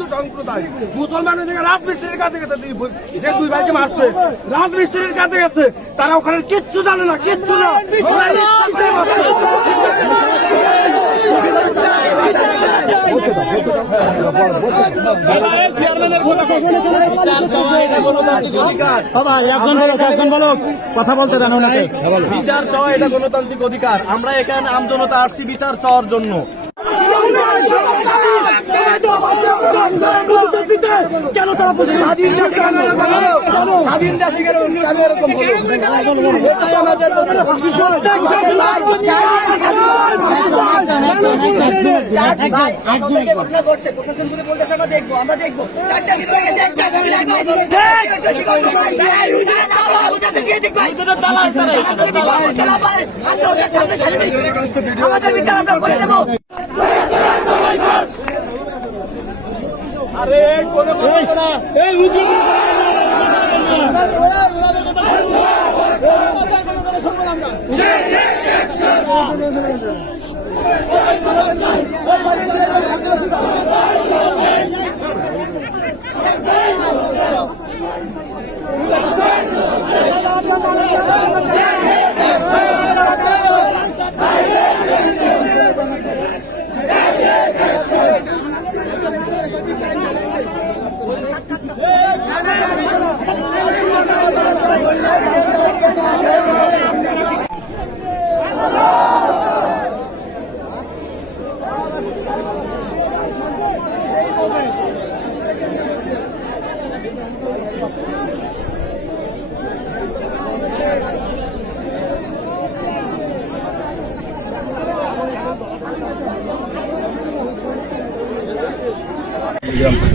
হিন্দু সম্প্রদায় মুসলমানের থেকে রাজমিস্ত্রির কাছে গেছে, যে দুই ভাইকে মারছে রাজমিস্ত্রির কাছে গেছে, তারা ওখানে কিচ্ছু জানে না, কিচ্ছু না। কথা বলতে দেন ওনাকে। বিচার চাওয়া এটা গণতান্ত্রিক অধিকার। আমরা এখানে আমজনতা আসছি বিচার চাওয়ার জন্য। কেন তারা স্বাধীন দেশে এরকম হলো? আমাদের বিচার আমরা করে দেবো। আরে কোনো কথা না, এই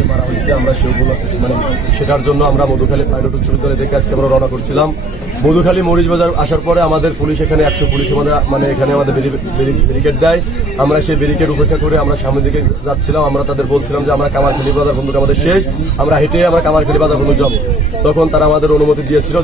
মারা হয়েছে, আমরা সেগুলো মানে শেখার জন্য আমরা মধুখালী পাইলট উচ্চ বিদ্যালয় থেকে আজকে আমরা রওনা করছিলাম। মধুখালী মরিচ বাজার আসার পরে আমাদের পুলিশ এখানে 100 পুলিশ মানে এখানে আমাদের ব্যারিকেড দেয়। আমরা সেই ব্যারিকেড উপেক্ষা করে আমরা সামনের দিকে যাচ্ছিলাম। আমরা তাদের বলছিলাম যে আমরা কামারখালী বাজার বন্ধুক আমাদের শেষ, আমরা হেঁটে আমরা কামারখালী বাজার বন্ধুক যাবো। তখন তারা আমাদের অনুমতি দিয়েছিল।